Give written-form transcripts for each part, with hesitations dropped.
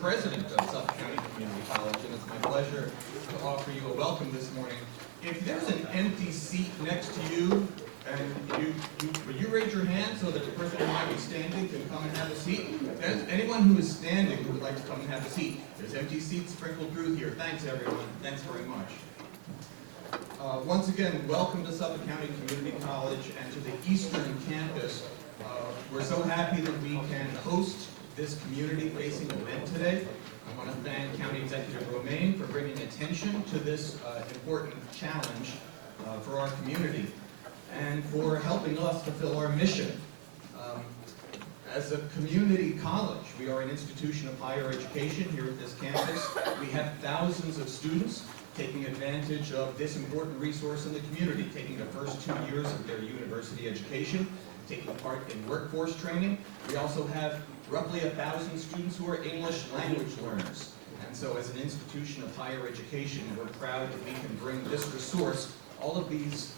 president of Suffolk County Community College, and it's my pleasure to offer you a welcome this morning. If there's an empty seat next to you, and would you raise your hand so that the person who might be standing can come and have a seat? There's anyone who is standing who would like to come and have a seat. There's empty seats sprinkled through here. Thanks, everyone. Thanks very much. Once again, welcome to Suffolk County Community College and to the Eastern Campus. We're so happy that we can host this community-facing event today. I want to thank County Executive Romaine for bringing attention to this important challenge for our community and for helping us fulfill our mission. As a community college, we are an institution of higher education here at this campus. We have thousands of students taking advantage of this important resource in the community, taking the first 2 years of their university education, taking part in workforce training. We also have roughly 1,000 students who are English language learners. And so as an institution of higher education, we're proud that we can bring this resource, all of these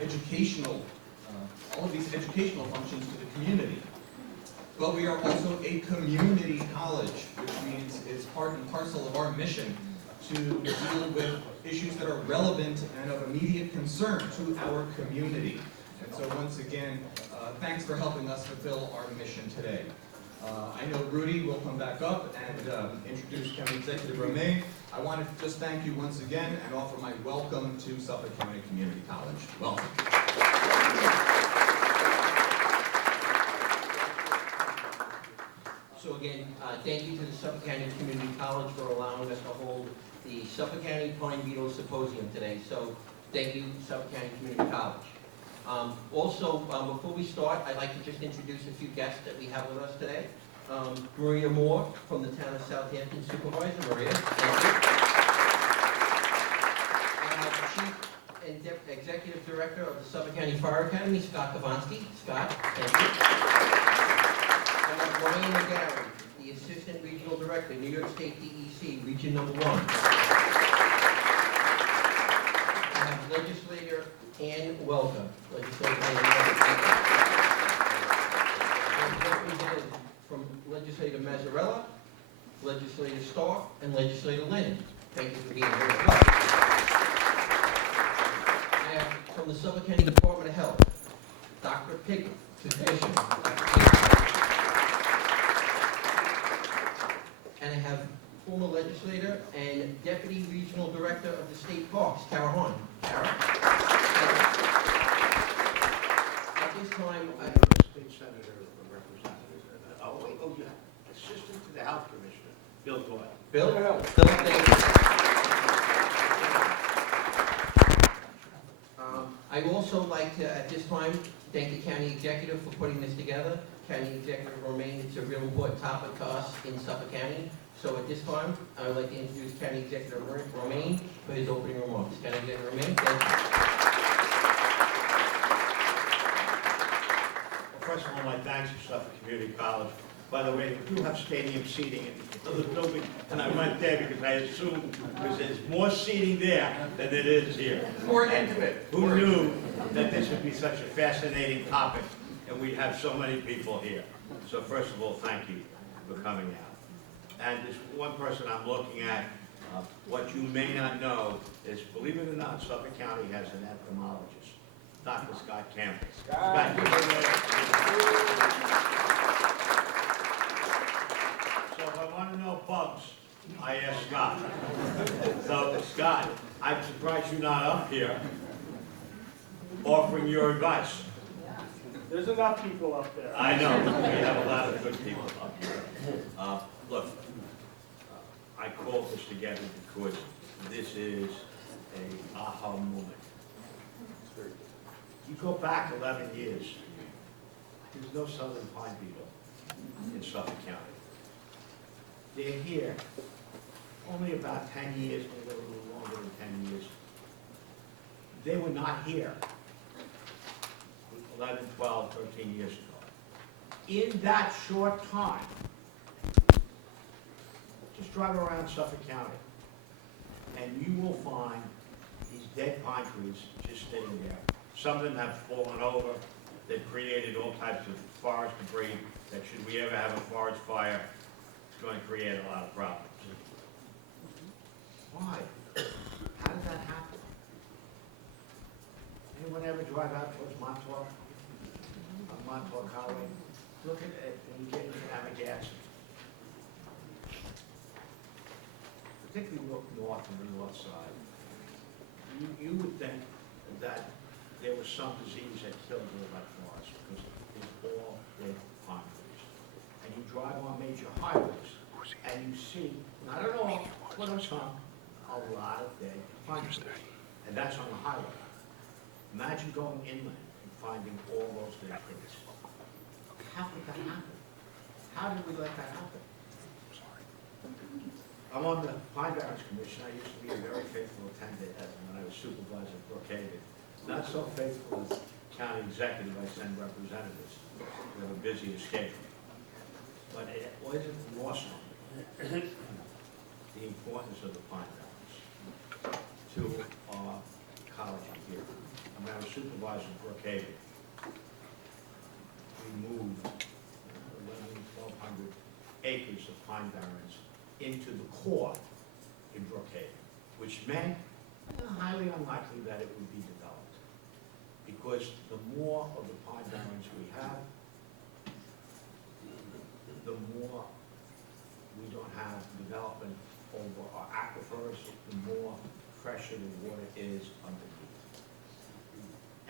educational functions to the community. But we are also a community college, which means it's part and parcel of our mission to deal with issues that are relevant and of immediate concern to our community. And so once again, thanks for helping us fulfill our mission today. I know Rudy will come back up and introduce County Executive Romaine. I want to just thank you once again and offer my welcome to Suffolk County Community College. Welcome. So again, thank you to the Suffolk County Community College for allowing us to hold the Suffolk County Pine Beetle Symposium today. So thank you, Suffolk County Community College. Before we start, I'd like to just introduce a few guests that we have with us today. Maria Moore from the town of Southampton, Supervisor. Maria, thank you. Chief and Executive Director of the Suffolk County Fire Academy, Scott Kavonsky. Scott, thank you. I have Brian McGarry, the Assistant Regional Director, New York State DEC, Region Number 1. I have Legislator Ann Welker, Legislator Ann Welker. And representatives from Legislator Mazzarella, Legislator Stark, and Legislator Lennon. Thank you for being here as well. I have from the Suffolk County Department of Health, Dr. Pickett, physician. And I have former legislator and Deputy Regional Director of the State Parks, Kara Horn. Kara? At this time, State Senator or Representative. Yeah. Assistant to the Health Commissioner, Bill Doyle. Bill? Bill, thank you. I'd also like to, at this time, thank the County Executive for putting this together. County Executive Romaine, it's a real important topic to us in Suffolk County. So at this time, I would like to introduce County Executive Romaine for his opening remarks. County Executive Romaine, thank you. Well, first of all, my thanks to Suffolk Community College. By the way, they do have stadium seating in the other building, and I went there because I assumed because there's more seating there than it is here. More intimate. Who knew that this would be such a fascinating topic, and we'd have so many people here? So first of all, thank you for coming out. And there's one person I'm looking at. What you may not know is, believe it or not, Suffolk County has an entomologist, Dr. Scott Campbell. Scott, give it away. So if I want to know bugs, I ask Scott. So Scott, I'm surprised you're not up here offering your advice. There's enough people up there. I know, we have a lot of good people up here. Look, I called this together because this is a aha moment. You go back 11 years, there's no southern pine beetle in Suffolk County. They're here only about 10 years, maybe a little longer than 10 years. They were not here 11, 12, 13 years ago. In that short time, just drive around Suffolk County, and you will find these dead pine trees just sitting there. Some of them have fallen over. They've created all types of forest debris that should we ever have a forest fire, going to create a lot of problems. Why? How did that happen? Anyone ever drive out towards Montauk? On Montauk Highway? Look at it when you get into Amagansett. Particularly look north on the north side. You would think that there was some disease that killed the red forest because it's all dead pine trees. And you drive on major highways and you see, not at all, but on some, a lot of dead pine trees. And that's on the highway. Imagine going inland and finding all those dead trees. How did that happen? How did we let that happen? I'm on the Pine Barrens Commission. I used to be a very faithful attendant when I was supervisor at Brookhaven. Not so faithful as county executive. I send representatives. We have a busy schedule. But it wasn't lost on me, the importance of the Pine Barrens to our college here. When I was supervisor at Brookhaven, we moved 1,200 acres of Pine Barrens into the core in Brookhaven, which meant highly unlikely that it would be developed. Because the more of the Pine Barrens we have, the more we don't have development over our aquifers, the more fresher the water is underneath.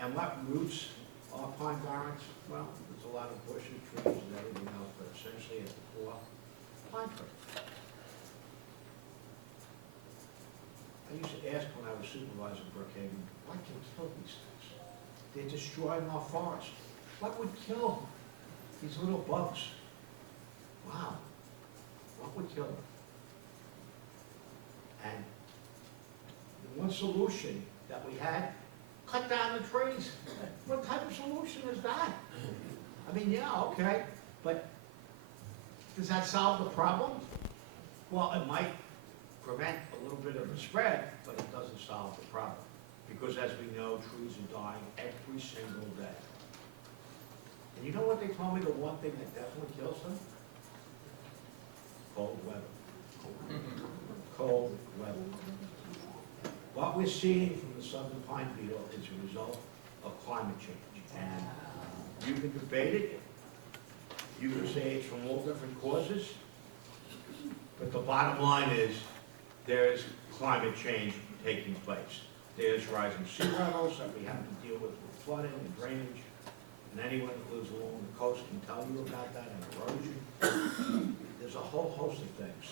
And what roots our Pine Barrens? Well, there's a lot of bushes, trees, and everything else, but essentially at the core, pine trees. I used to ask when I was supervising Brookhaven, what can kill these things? They're destroying our forest. What would kill these little bugs? Wow. What would kill them? And the one solution that we had, cut down the trees. What type of solution is that? I mean, yeah, okay, but does that solve the problem? Well, it might prevent a little bit of a spread, but it doesn't solve the problem. Because as we know, trees are dying every single day. And you know what they told me, the one thing that definitely kills them? Cold weather. Cold weather. What we're seeing from the southern pine beetle is a result of climate change. And you can debate it. You can say it's from all different causes. But the bottom line is, there's climate change taking place. There's rising sea levels that we have to deal with flooding and drainage. And anyone that lives along the coast can tell you about that, and erosion. There's a whole host of things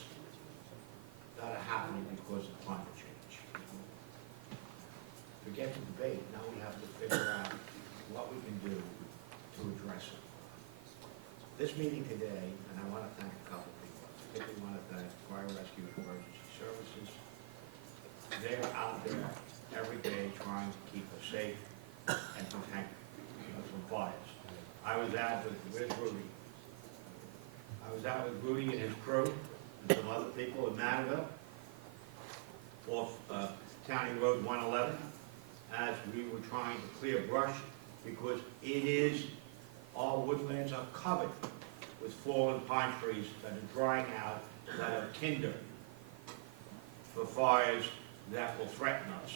that are happening because of climate change. Forget the debate. Now we have to figure out what we can do to address it. This meeting today, and I want to thank a couple of people. I particularly want to thank Fire Rescue and Emergency Services. They're out there every day trying to keep us safe and protect us from fires. I was out with Rudy. I was out with Rudy and his crew and some other people in Manaville off County Road 111 as we were trying to clear brush because it is, our woodlands are covered with fallen pine trees that are drying out, that are tinder for fires that will threaten us.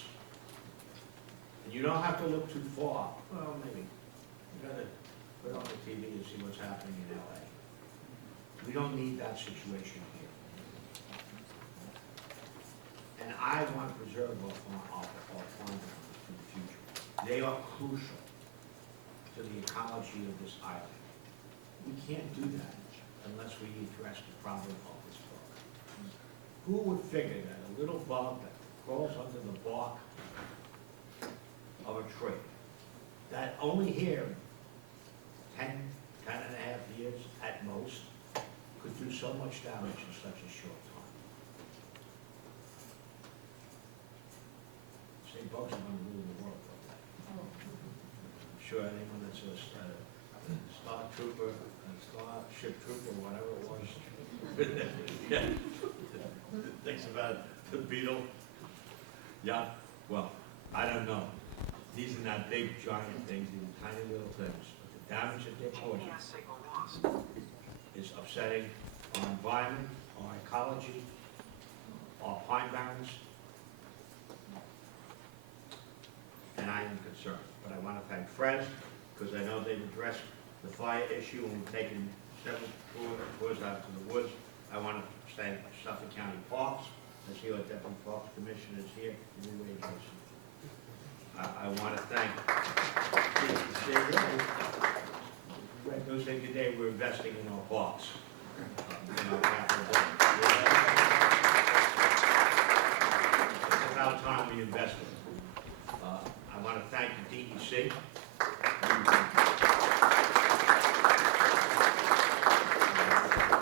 And you don't have to look too far. Well, maybe. You gotta put on the TV and see what's happening in LA. We don't need that situation here. And I want to preserve our farm animals for the future. They are crucial to the ecology of this island. We can't do that unless we address the problem of this bug. Who would figure that a little bug that crawls under the bark of a tree, that only here, 10 and a half years at most, could do so much damage in such a short time? Say bugs are going to rule the world one day. I'm sure anyone that's a star trooper, starship trooper, whatever it was, yeah, thinks about the Beetle. Yeah, well, I don't know. These are not big, giant things, these are tiny little things. But the damage that they're causing is upsetting our environment, biology, our pine barrens, and I am concerned. But I want to thank Fred, because I know they've addressed the fire issue and we've taken several tours out to the woods. I want to thank Suffolk County Parks. I see our Deputy Parks Commissioner is here. I want to thank Red News Day today. We're investing in our parks. In our capital building. It's about time we invested. I want to thank the DEC.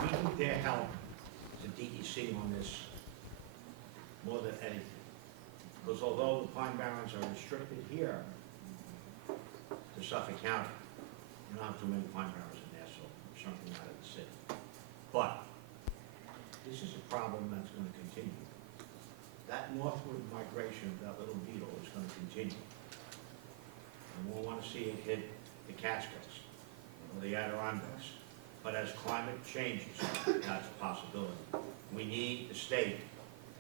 We need their help, the DEC, on this more than anything. Because although the pine barrens are restricted here to Suffolk County, you don't have too many pine barrens in there, so something out of the city. But this is a problem that's going to continue. That northward migration of that little beetle is going to continue. And we'll want to see it hit the Catskills or the Adirondacks. But as climate changes, that's a possibility. We need the state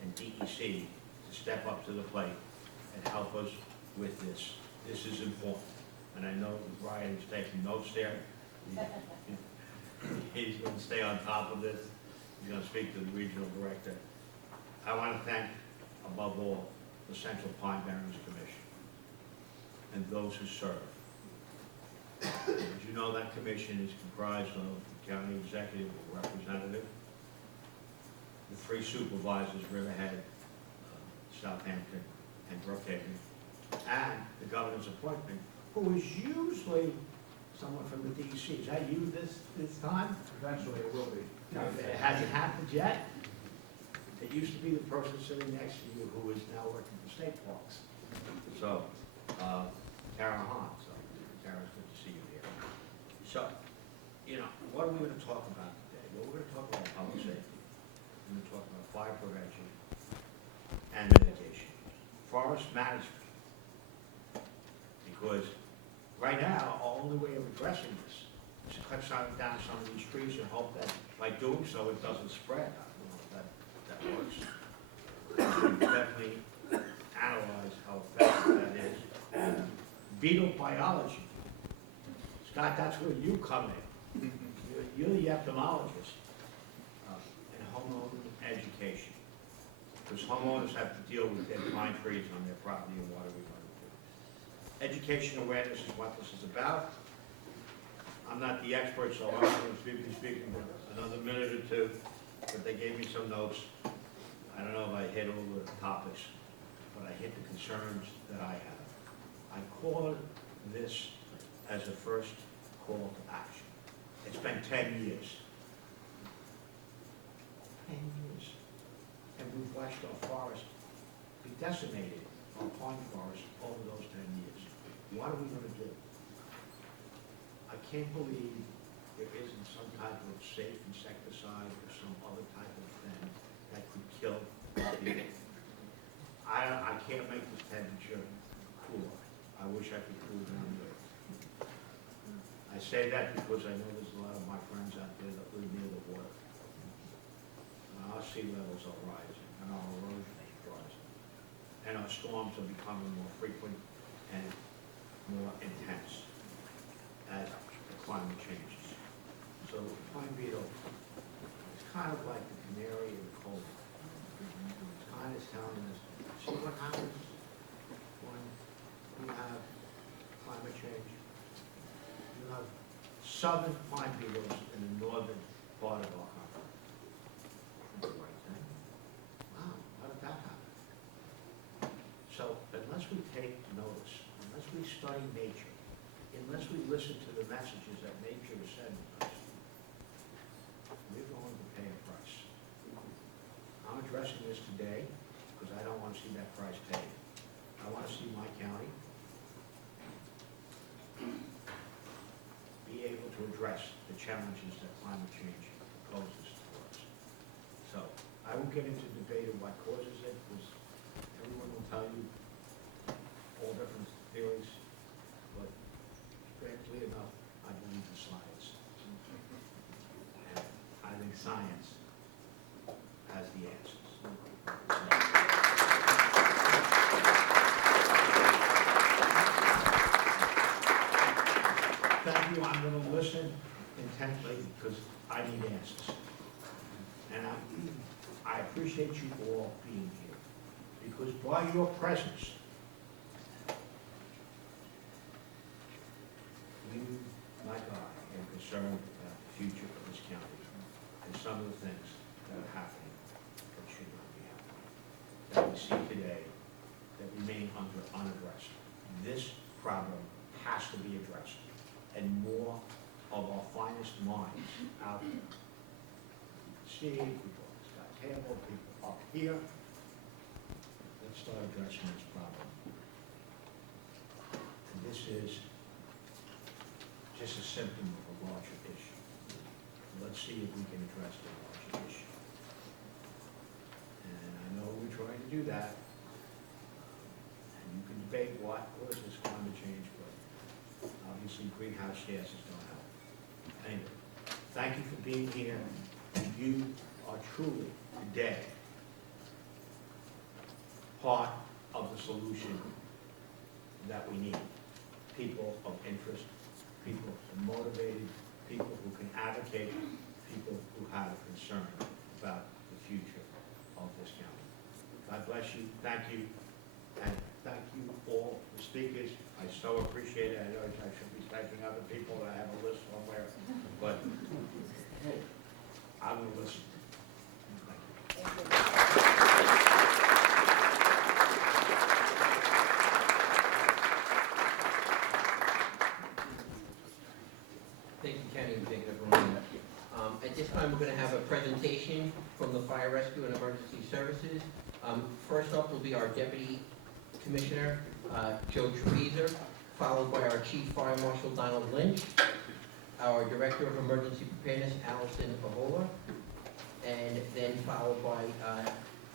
and DEC to step up to the plate and help us with this. This is important. And I know Brian is taking notes there. He's going to stay on top of this. He's going to speak to the regional director. I want to thank, above all, the Central Pine Barrens Commission and those who serve. As you know, that commission is comprised of the county executive or representative, the three supervisors, Riverhead, Southampton, and Brookhaven, and the governor's appointment, who is usually someone from the DEC. Is that you this time? Eventually it will be. It hasn't happened yet? It used to be the person sitting next to you who is now working for state parks. So, Karen Hahn, so Karen's good to see you here. So, you know, what are we going to talk about today? Well, we're going to talk about public safety. We're going to talk about fire prevention and mitigation. Forest management. Because right now, our only way of addressing this is to cut down some of these trees and hope that by doing so it doesn't spread. I don't know if that works. We definitely analyze how effective that is. Beetle biology. Scott, that's where you come in. You're the entomologist. And homeowner education. Because homeowners have to deal with dead pine trees on their property, and what are we going to do? Education awareness is what this is about. I'm not the expert, so I'm going to be speaking for another minute or two, but they gave me some notes. I don't know if I hit all the topics, but I hit the concerns that I have. I call this as a first call to action. It's been 10 years. 10 years. And we've watched our forest be decimated, our pine forest, over those 10 years. What are we going to do? I can't believe there isn't some type of safe insecticide or some other type of thing that could kill people. I can't make this temperature cooler. I wish I could cool down there. I say that because I know there's a lot of my friends out there that live near the water. And our sea levels are rising, and our erosion is rising. And our storms are becoming more frequent and more intense as the climate changes. So the pine beetle is kind of like the canary in the coal mine. It's kind of telling us, see what happens when you have climate change? You have southern pine beetles in the northern part of our country. That's the right thing. Wow, how did that happen? So unless we take notice, unless we study nature, unless we listen to the messages that nature is sending us, we're going to pay a price. I'm addressing this today because I don't want to see that price paid. I want to see my county be able to address the challenges that climate change poses to us. So I won't get into debate of what causes it, because everyone will tell you all different theories, but strangely enough, I believe in science. And I think science has intently because I need answers. And I appreciate you all being here, because by your presence, you, like I, am concerned about the future of this county and some of the things that are happening that should not be happening, that we see today that remain unaddressed. This problem has to be addressed, and more of our finest minds out there. See, people, Scott Campbell, people up here, let's start addressing this problem. And this is just a symptom of a larger issue. Let's see if we can address the larger issue. And I know we're trying to do that. And you can debate what causes climate change, but obviously greenhouse gases don't help. Anyway, thank you for being here. You are truly today part of the solution that we need. People of interest, people who are motivated, people who can advocate, people who have a concern about the future of this county. God bless you, thank you, and thank you all the speakers. I so appreciate it. I know I should be thanking other people, I have a list somewhere, but I will listen. Thank you, County Executive Romano. At this time, we're going to have a presentation from the Fire Rescue and Emergency Services. First up will be our Deputy Commissioner, Joe Treviser, followed by our Chief Fire Marshal, Donald Lynch, our Director of Emergency Preparedness, Allison Ahola, and then followed by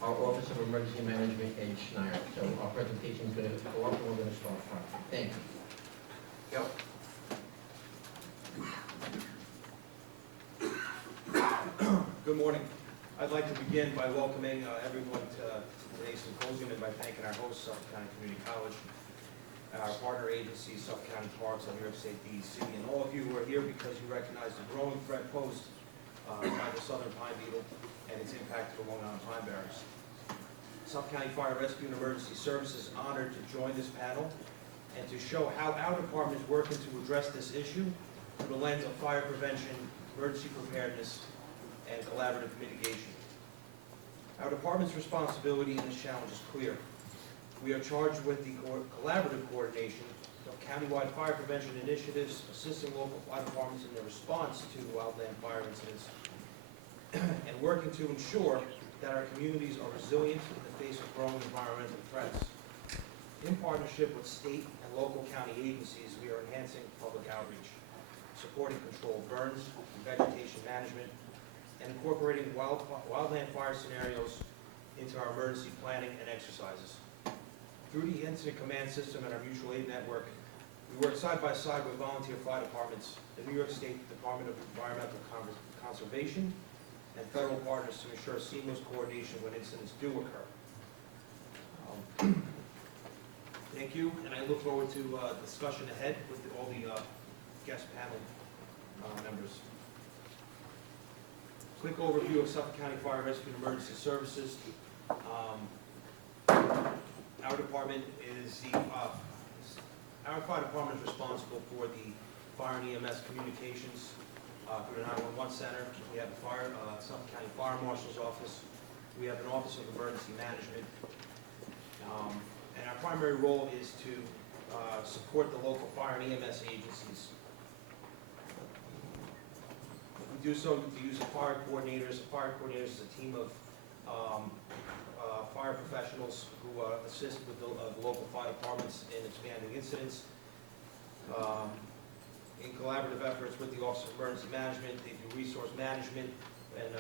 our Office of Emergency Management, Ed Schneider. So our presentation is going to go up and we're going to start promptly. Thank you. Go. Good morning. I'd like to begin by welcoming everyone to today's symposium and by thanking our host, Suffolk County Community College, our partner agency, Suffolk County Parks and New York State DEC, and all of you who are here because you recognize the growing threat posed by the southern pine beetle and its impact to the Long Island pine barrens. Suffolk County Fire Rescue and Emergency Services is honored to join this panel and to show how our department is working to address this issue through the lens of fire prevention, emergency preparedness, and collaborative mitigation. Our department's responsibility in this challenge is clear. We are charged with the collaborative coordination of countywide fire prevention initiatives, assisting local fire departments in their response to wildland fire incidents, and working to ensure that our communities are resilient in the face of growing environmental threats. In partnership with state and local county agencies, we are enhancing public outreach, supporting controlled burns, vegetation management, and incorporating wildland fire scenarios into our emergency planning and exercises. Through the Incident Command System and our mutual aid network, we work side by side with volunteer fire departments, the New York State Department of Environmental Conservation, and federal partners to ensure seamless coordination when incidents do occur. Thank you, and I look forward to discussion ahead with all the guest panel members. Quick overview of Suffolk County Fire Rescue and Emergency Services. Our department is our fire department is responsible for the fire and EMS communications through the 911 center. We have the Suffolk County Fire Marshal's office. We have an Office of Emergency Management. And our primary role is to support the local fire and EMS agencies. We do so to use fire coordinators. A fire coordinator is a team of fire professionals who assist with the local fire departments in expanding incidents. In collaborative efforts with the Office of Emergency Management, they do resource management and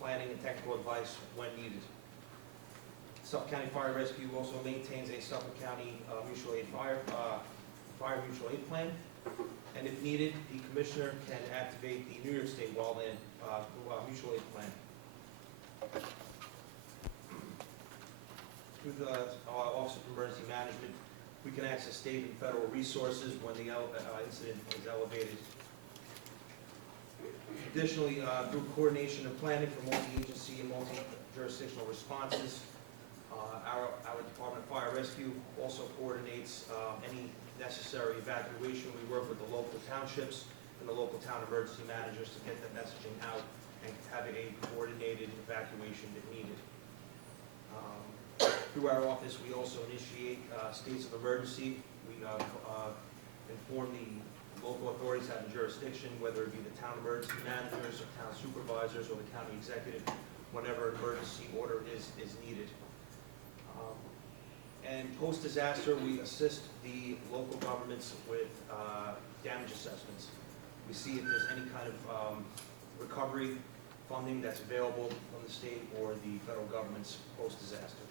planning and technical advice when needed. Suffolk County Fire Rescue also maintains a Suffolk County mutual aid fire mutual aid plan. And if needed, the Commissioner can activate the New York State Wildland Mutual Aid Plan. Through the Office of Emergency Management, we can access state and federal resources when the incident is elevated. Additionally, through coordination and planning for multi-agency and multi-jurisdictional responses, our Department of Fire Rescue also coordinates any necessary evacuation. We work with the local townships and the local town emergency managers to get the messaging out and have a coordinated evacuation if needed. Through our office, we also initiate states of emergency. We inform the local authorities having jurisdiction, whether it be the town emergency managers or town supervisors or the county executive, whenever an emergency order is needed. And post-disaster, we assist the local governments with damage assessments. We see if there's any kind of recovery funding that's available from the state or the federal government's post-disaster.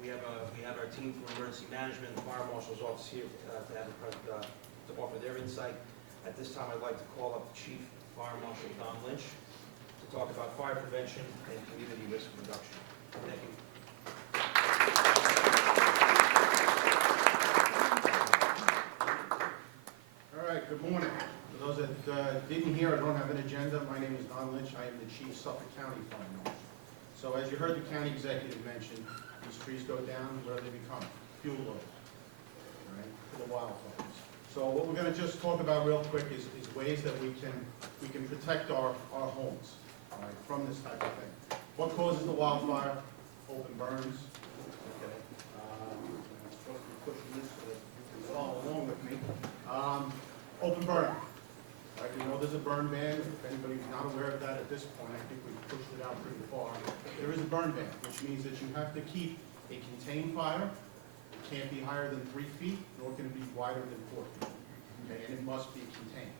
We have our team from emergency management, the fire marshal's office here to offer their insight. At this time, I'd like to call up Chief Fire Marshal Don Lynch to talk about fire prevention and community risk reduction. Thank you. All right, good morning. For those that didn't hear, I don't have an agenda. My name is Don Lynch. I am the Chief Suffolk County Fire Marshal. So as you heard the county executive mention, these trees go down, where do they become? Fuel oil, right, for the wildfires. So what we're going to just talk about real quick is ways that we can protect our homes, all right, from this type of thing. What causes the wildfire? Open burns. Okay. I'm supposed to be pushing this so that you can follow along with me. Open burn. Right, we know there's a burn ban. If anybody's not aware of that at this point, I think we've pushed it out pretty far. There is a burn ban, which means that you have to keep a contained fire. It can't be higher than 3 feet, nor can it be wider than 4 feet. Okay, and it must be contained.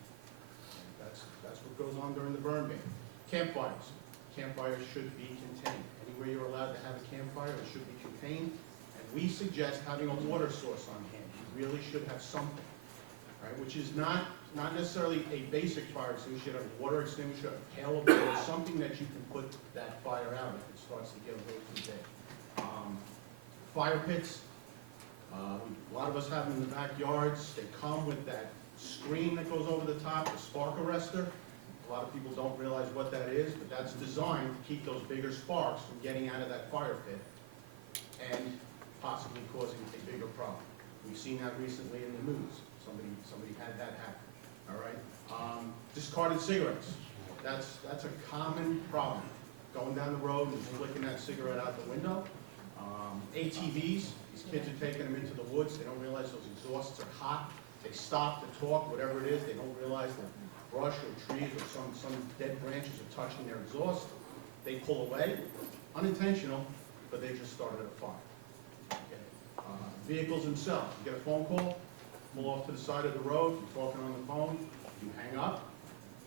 That's what goes on during the burn ban. Campfires. Campfires should be contained. Anywhere you're allowed to have a campfire, it should be contained. And we suggest having a water source on hand. You really should have something, right? Which is not necessarily a basic fire extinguisher. You should have a water extinguisher, a pail of water, something that you can put that fire out if it starts to get a little too big. Fire pits. A lot of us have them in the backyards. They come with that screen that goes over the top, the spark arrestor. A lot of people don't realize what that is, but that's designed to keep those bigger sparks from getting out of that fire pit and possibly causing a bigger problem. We've seen that recently in the news. Somebody had that happen. All right. Discarded cigarettes. That's a common problem. Going down the road and flicking that cigarette out the window. ATVs. These kids are taking them into the woods. They don't realize those exhausts are hot. They stop to talk, whatever it is. They don't realize that brush or trees or some dead branches are touching their exhaust. They pull away, unintentional, but they just started a fire. Okay. Vehicles themselves. You get a phone call, pull off to the side of the road, you're talking on the phone, you hang up,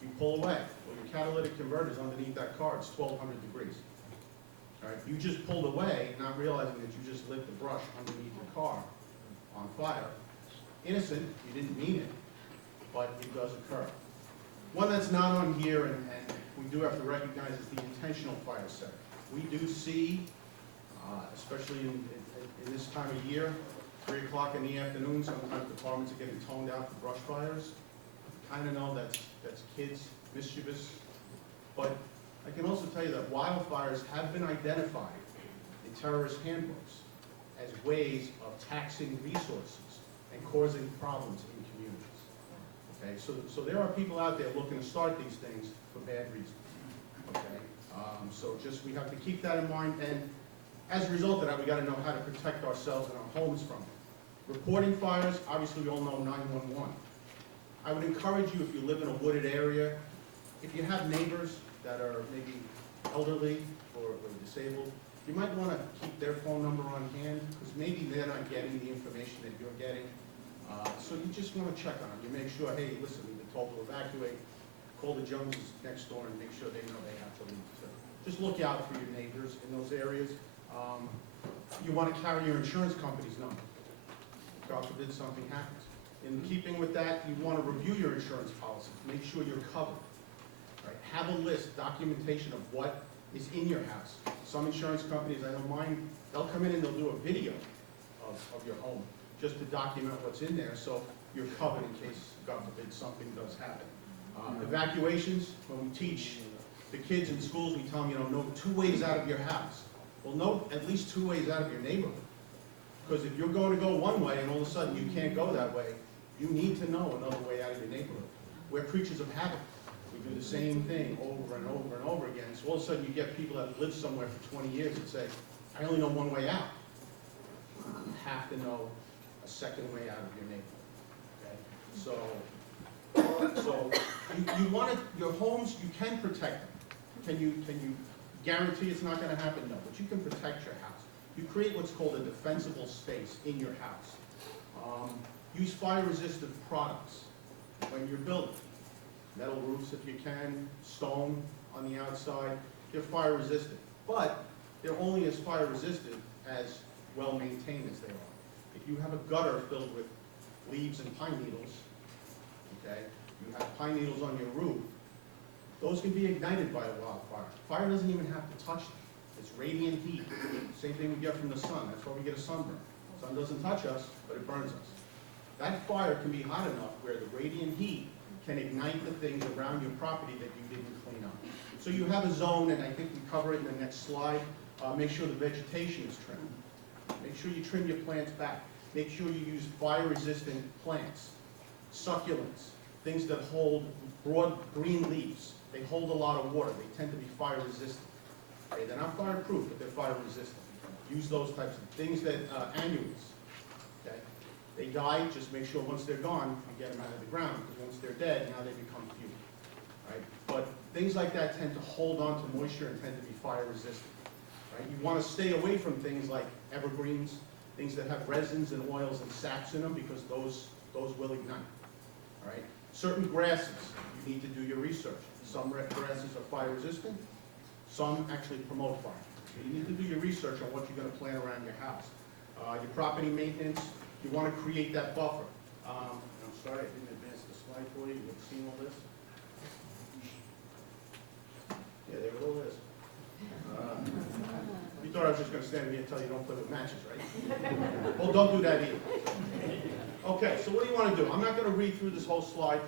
you pull away. Well, your catalytic converter is underneath that car. It's 1,200 degrees. All right. You just pulled away, not realizing that you just lit the brush underneath your car on fire. Innocent, you didn't mean it, but it does occur. One that's not on here, and we do have to recognize, is the intentional fire setting. We do see, especially in this time of year, 3 o'clock in the afternoon, sometimes departments are getting toned out for brush fires. Kind of know that's kids, mischievous. But I can also tell you that wildfires have been identified in terrorist handbooks as ways of taxing resources and causing problems in communities. Okay, so there are people out there looking to start these things for bad reasons. Okay, so just we have to keep that in mind, and as a result of that, we got to know how to protect ourselves and our homes from it. Reporting fires, obviously we all know 911. I would encourage you, if you live in a wooded area, if you have neighbors that are maybe elderly or disabled, you might want to keep their phone number on hand, because maybe they're not getting the information that you're getting. So you just want to check on them. You make sure, hey, listen, we've been told to evacuate. Call the Joneses next door and make sure they know they have to leave. So just look out for your neighbors in those areas. You want to carry your insurance company's number. God forbid something happens. In keeping with that, you want to review your insurance policy. Make sure you're covered. Right? Have a list, documentation of what is in your house. Some insurance companies, I know mine, they'll come in and they'll do a video of your home just to document what's in there, so you're covered in case, God forbid, something does happen. Evacuations, when we teach the kids in schools, we tell them, know 2 ways out of your house. Well, know at least 2 ways out of your neighborhood. Because if you're going to go one way and all of a sudden you can't go that way, you need to know another way out of your neighborhood. We're creatures of habit. We do the same thing over and over and over again. So all of a sudden you get people that live somewhere for 20 years and say, I only know one way out. You have to know a second way out of your neighborhood. Okay? So you want it, your homes, you can protect them. Can you guarantee it's not going to happen? No, but you can protect your house. You create what's called a defensible space in your house. Use fire-resistant products when you're building. Metal roofs if you can, stone on the outside. They're fire-resistant, but they're only as fire-resistant as well-maintained as they are. If you have a gutter filled with leaves and pine needles, okay, you have pine needles on your roof, those can be ignited by a wildfire. Fire doesn't even have to touch them. It's radiant heat. Same thing we get from the sun. That's why we get a sunburn. The sun doesn't touch us, but it burns us. That fire can be hot enough where the radiant heat can ignite the things around your property that you didn't clean up. So you have a zone, and I think we cover it in the next slide. Make sure the vegetation is trimmed. Make sure you trim your plants back. Make sure you use fire-resistant plants, succulents, things that hold broad green leaves. They hold a lot of water. They tend to be fire-resistant. Okay, they're not fireproof, but they're fire-resistant. Use those types of things that, annuals. Okay? They die, just make sure once they're gone, you get them out of the ground, because once they're dead, now they become fuel. Right? But things like that tend to hold on to moisture and tend to be fire-resistant. Right? You want to stay away from things like evergreens, things that have resins and oils and saps in them, because those will ignite. All right? Certain grasses, you need to do your research. Some grasses are fire-resistant, some actually promote fire. So you need to do your research on what you're going to plant around your house. Your property maintenance, you want to create that buffer. I'm sorry, I didn't advance the slide for you. You've seen all this? Yeah, there it all is. You thought I was just going to stand here and tell you don't play with matches, right? Well, don't do that either. Okay, so what do you want to do? I'm not going to read through this whole slide.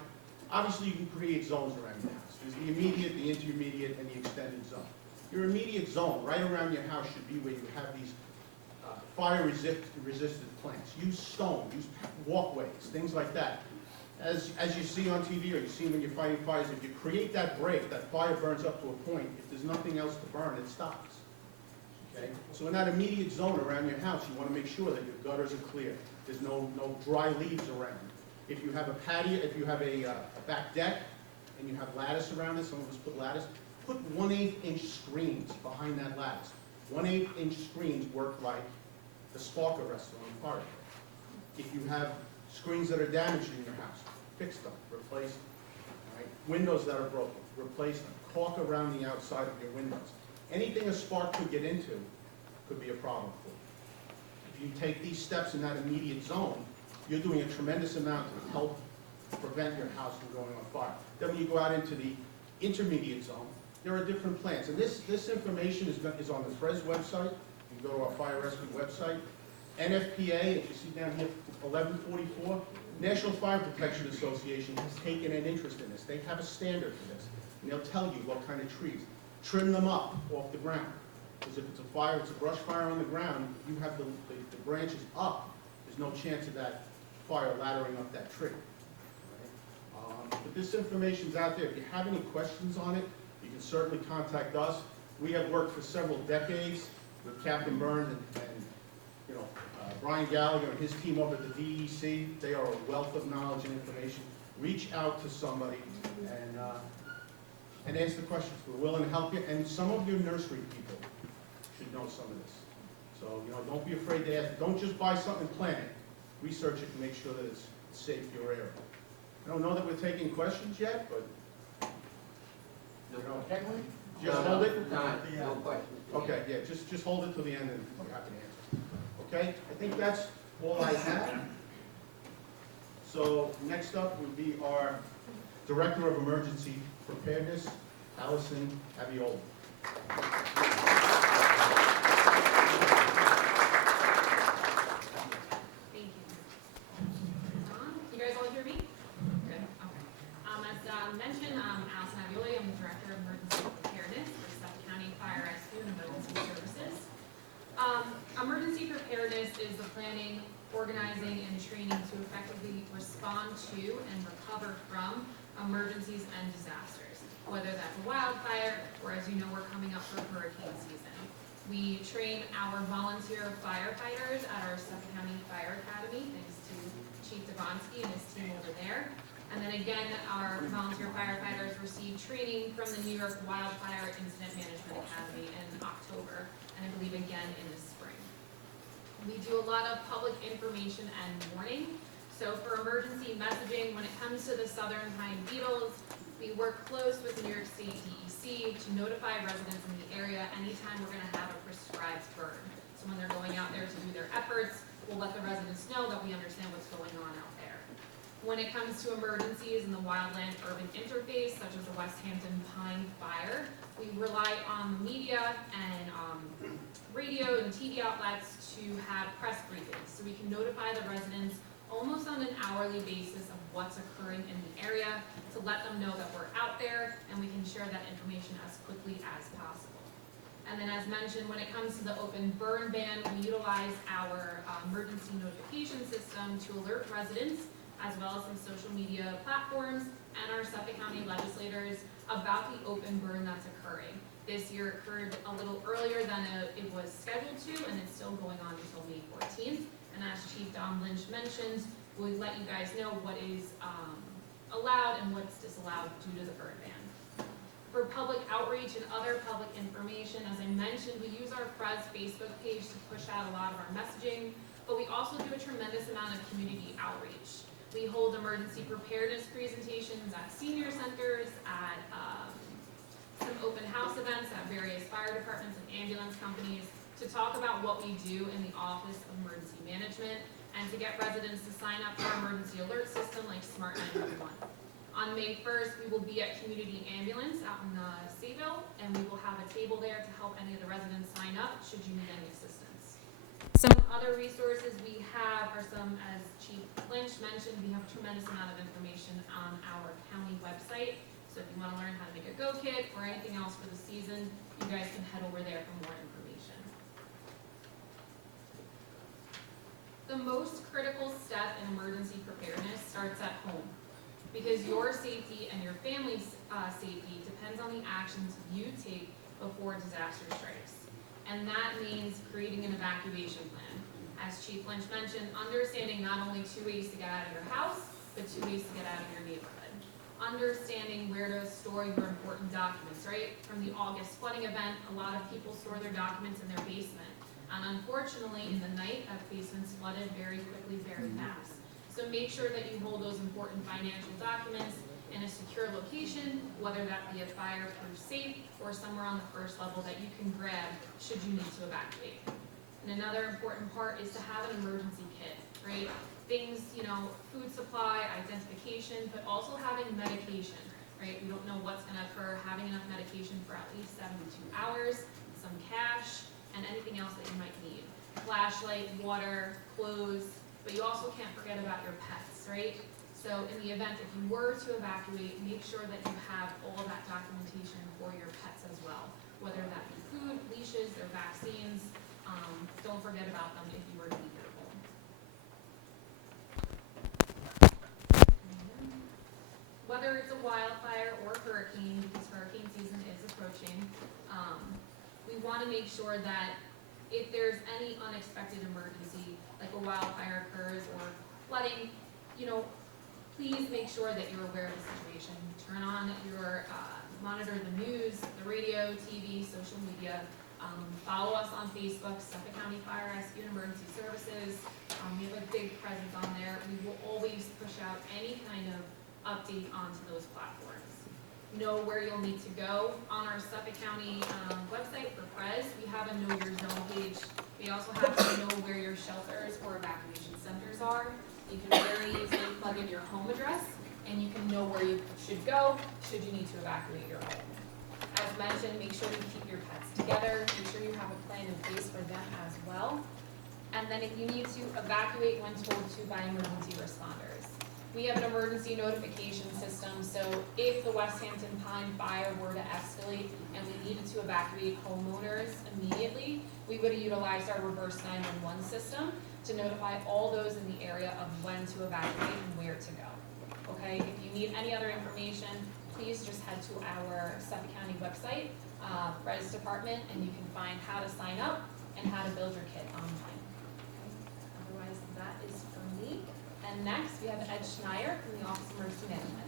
Obviously, you can create zones around your house. There's the immediate, the intermediate, and the extended zone. Your immediate zone, right around your house, should be where you have these fire-resistant plants. Use stone, use walkways, things like that. As you see on TV or you see when you're fighting fires, if you create that break, that fire burns up to a point. If there's nothing else to burn, it stops. Okay? So in that immediate zone around your house, you want to make sure that your gutters are clear. There's no dry leaves around. If you have a patio, if you have a back deck, and you have lattice around it, some of us put lattice, put 1/8-inch screens behind that lattice. 1/8-inch screens work like the spark arrestor on fire. If you have screens that are damaged in your house, fix them, replace them. All right? Windows that are broken, replace them. Caulk around the outside of your windows. Anything a spark could get into could be a problem for you. If you take these steps in that immediate zone, you're doing a tremendous amount to help prevent your house from going on fire. Then when you go out into the intermediate zone, there are different plants. And this information is on the FRES website. You can go to our fire rescue website. NFPA, if you see down here, 1144, National Fire Protection Association has taken an interest in this. They have a standard for this. And they'll tell you what kind of trees. Trim them up off the ground. Because if it's a fire, it's a brush fire on the ground, you have the branches up, there's no chance of that fire laddering up that tree. Right? But this information's out there. If you have any questions on it, you can certainly contact us. We have worked for several decades with Captain Burns and Brian Gallagher and his team over at the DEC. They are a wealth of knowledge and information. Reach out to somebody and ask the questions. We're willing to help you. And some of your nursery people should know some of this. So, don't be afraid to ask. Don't just buy something and plant it. Research it and make sure that it's safe for your area. I don't know that we're taking questions yet, but just hold it. No questions. Okay, yeah, just hold it till the end and we're happy to answer. Okay, I think that's all I have. So next up would be our Director of Emergency Preparedness, Allison Aviola. Thank you. You guys all hear me? Good. Okay. As mentioned, organizing and training to effectively respond to and recover from emergencies and disasters, whether that's a wildfire or, as you know, we're coming up for hurricane season. We train our volunteer firefighters at our Suffolk County Fire Academy, thanks to Chief Devonsky and his team over there. And then again, our volunteer firefighters receive training from the New York Wildfire Incident Management Academy in October, and I believe again in the spring. We do a lot of public information and warning. So for emergency messaging, when it comes to the southern pine beetles, we work close with New York State DEC to notify residents in the area anytime we're gonna have a prescribed burn. So when they're going out there to do their efforts, we'll let the residents know that we understand what's going on out there. When it comes to emergencies in the wildland-urban interface, such as the West Hampton Pine Fire, we rely on the media and radio and TV outlets to have press briefings, so we can notify the residents almost on an hourly basis of what's occurring in the area, to let them know that we're out there and we can share that information as quickly as possible. And then as mentioned, when it comes to the open burn ban, we utilize our emergency notification system to alert residents, as well as some social media platforms and our Suffolk County legislators about the open burn that's occurring. This year it occurred a little earlier than it was scheduled to, and it's still going on until May 14th. And as Chief Don Lynch mentioned, we'll let you guys know what is allowed and what's disallowed due to the burn ban. For public outreach and other public information, as I mentioned, we use our FRES Facebook page to push out a lot of our messaging, but we also do a tremendous amount of community outreach. We hold emergency preparedness presentations at senior centers, at some open house events at various fire departments and ambulance companies to talk about what we do in the Office of Emergency Management and to get residents to sign up for our emergency alert system like Smart 911. On May 1st, we will be at Community Ambulance out in Sayville, and we will have a table there to help any of the residents sign up should you need any assistance. Some other resources we have are some, as Chief Lynch mentioned, we have a tremendous amount of information on our county website. So if you want to learn how to make a go kit or anything else for the season, you guys can head over there for more information. The most critical step in emergency preparedness starts at home, because your safety and your family's safety depends on the actions you take before disaster strikes. And that means creating an evacuation plan. As Chief Lynch mentioned, understanding not only 2 ways to get out of your house, but 2 ways to get out of your neighborhood. Understanding where to store your important documents, right? From the August flooding event, a lot of people store their documents in their basement. And unfortunately, in the night, that basement's flooded very quickly, very fast. So make sure that you hold those important financial documents in a secure location, whether that be a fireproof safe or somewhere on the first level that you can grab should you need to evacuate. And another important part is to have an emergency kit, right? Things, you know, food supply, identification, but also having medication, right? We don't know what's going to occur. Having enough medication for at least 72 hours, some cash, and anything else that you might need. Flashlight, water, clothes, but you also can't forget about your pets, right? So in the event if you were to evacuate, make sure that you have all of that documentation for your pets as well, whether that be food, leashes, or vaccines. Don't forget about them if you were to leave your home. Whether it's a wildfire or hurricane, because hurricane season is approaching, we want to make sure that if there's any unexpected emergency, like a wildfire occurs or flooding, you know, please make sure that you're aware of the situation. Turn on your, monitor the news, the radio, TV, social media. Follow us on Facebook, Suffolk County Fire Rescue and Emergency Services. We have a big presence on there. We will always push out any kind of update onto those platforms. Know where you'll need to go. On our Suffolk County website for FRES, we have a Know Your Zone page. We also have to know where your shelters or evacuation centers are. You can very easily plug in your home address, and you can know where you should go should you need to evacuate your home. As mentioned, make sure you keep your pets together. Make sure you have a plan in place for them as well. And then if you need to evacuate when told to by emergency responders. We have an emergency notification system, so if the West Hampton Pine Fire were to escalate and we needed to evacuate homeowners immediately, we would have utilized our reverse 911 system. to notify all those in the area of when to evacuate and where to go. Okay, if you need any other information, please just head to our Suffolk County website, Res Department, and you can find how to sign up and how to build your kit online. Okay. Otherwise, that is for me. And next, we have Ed Schneier from the Office of Emergency Management.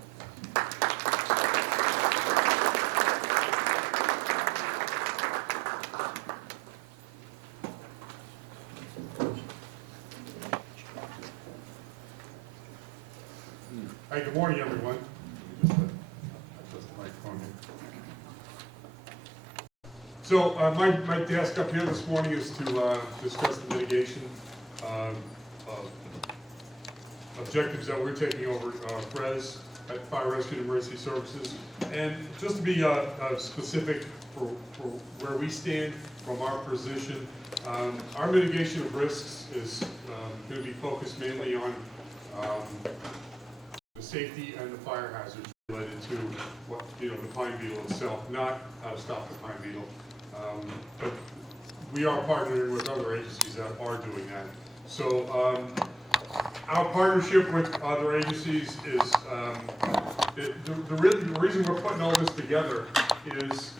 Hi, good morning, everyone. Just adjust the microphone here. So my task up here this morning is to discuss the mitigation objectives that we're taking over FRES, at Fire Rescue and Emergency Services. And just to be specific for where we stand from our position, our mitigation of risks is going to be focused mainly on the safety and the fire hazards related to what, the pine beetle itself, not how to stop the pine beetle. But we are partnering with other agencies that are doing that. So our partnership with other agencies is, the reason we're putting all this together is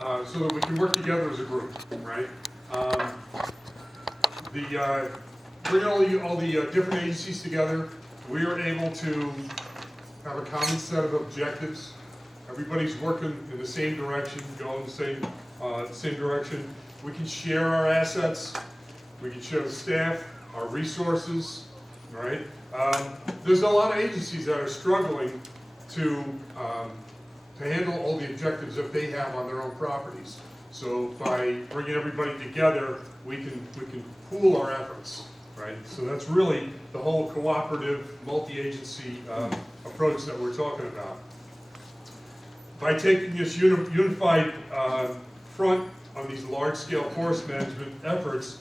so that we can work together as a group, right? Bringing all the different agencies together, we are able to have a common set of objectives. Everybody's working in the same direction, going the same direction. We can share our assets, we can share the staff, our resources, right? There's a lot of agencies that are struggling to handle all the objectives that they have on their own properties. So by bringing everybody together, we can pool our efforts. Right? So that's really the whole cooperative, multi-agency approach that we're talking about. By taking this unified front on these large-scale forest management efforts,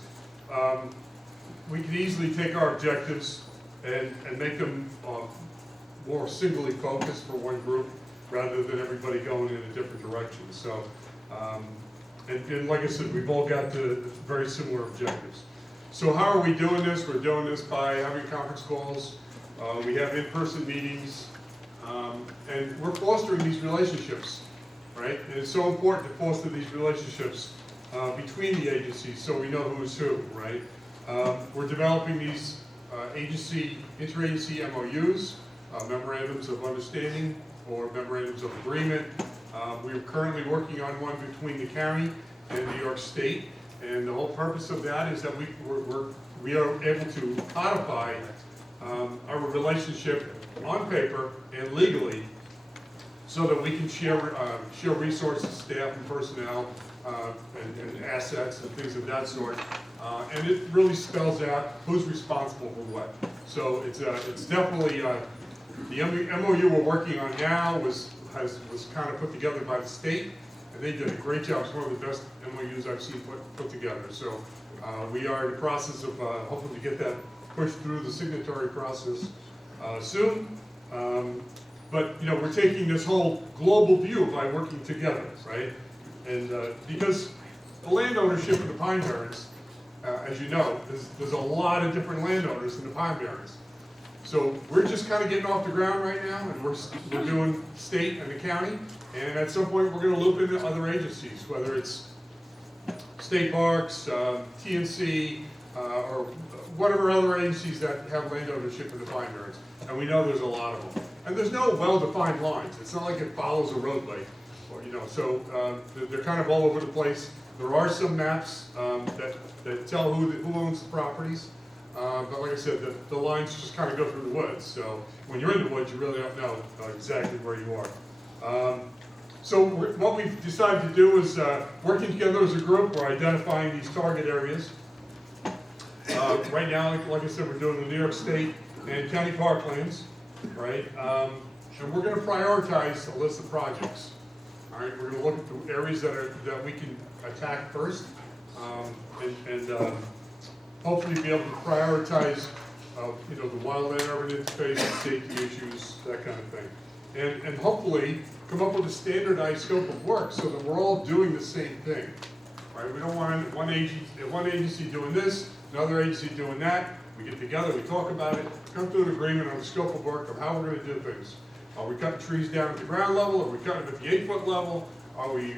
we can easily take our objectives and make them more singly focused for one group, rather than everybody going in a different direction. So, and like I said, we've all got the very similar objectives. So how are we doing this? We're doing this by having conference calls. We have in-person meetings, and we're fostering these relationships, right? And it's so important to foster these relationships between the agencies so we know who's who, right? We're developing these interagency MOUs, memorandums of understanding or memorandums of agreement. We're currently working on one between the county and New York State. And the whole purpose of that is that we are able to codify our relationship on paper and legally so that we can share resources, staff and personnel, and assets and things of that sort. And it really spells out who's responsible for what. So it's definitely, the MOU we're working on now was kind of put together by the state. And they did a great job. It's one of the best MOUs I've seen put together. So we are in the process of hoping to get that pushed through the signatory process soon. But we're taking this whole global view by working together, right? And because the land ownership of the Pine Barrens, as you know, there's a lot of different landowners in the Pine Barrens. So we're just kind of getting off the ground right now, and we're doing state and the county. And at some point, we're going to loop into other agencies, whether it's state parks, TNC, or whatever other agencies that have land ownership in the Pine Barrens. And we know there's a lot of them. And there's no well-defined lines. It's not like it follows a roadway, or so they're kind of all over the place. There are some maps that tell who owns the properties. But like I said, the lines just kind of go through the woods. So when you're in the woods, you really don't know exactly where you are. So what we've decided to do is working together as a group, we're identifying these target areas. Right now, like I said, we're doing the New York State and county parklands, right? And we're going to prioritize a list of projects. All right, we're going to look at the areas that we can attack first, and hopefully be able to prioritize, the wildland urban interface, safety issues, that kind of thing, and hopefully come up with a standardized scope of work so that we're all doing the same thing, right? We don't want one agency doing this, another agency doing that. We get together, we talk about it, come to an agreement on the scope of work of how we're gonna do things. Are we cutting trees down at the ground level? Are we cutting them at the 8-foot level? Are we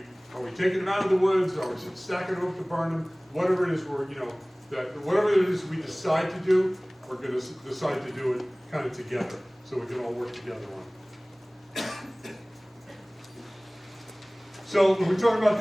taking them out of the woods? Are we stacking them up to burn them? Whatever it is, whatever it is we decide to do, we're gonna decide to do it kind of together, so we can all work together on it. So when we talk about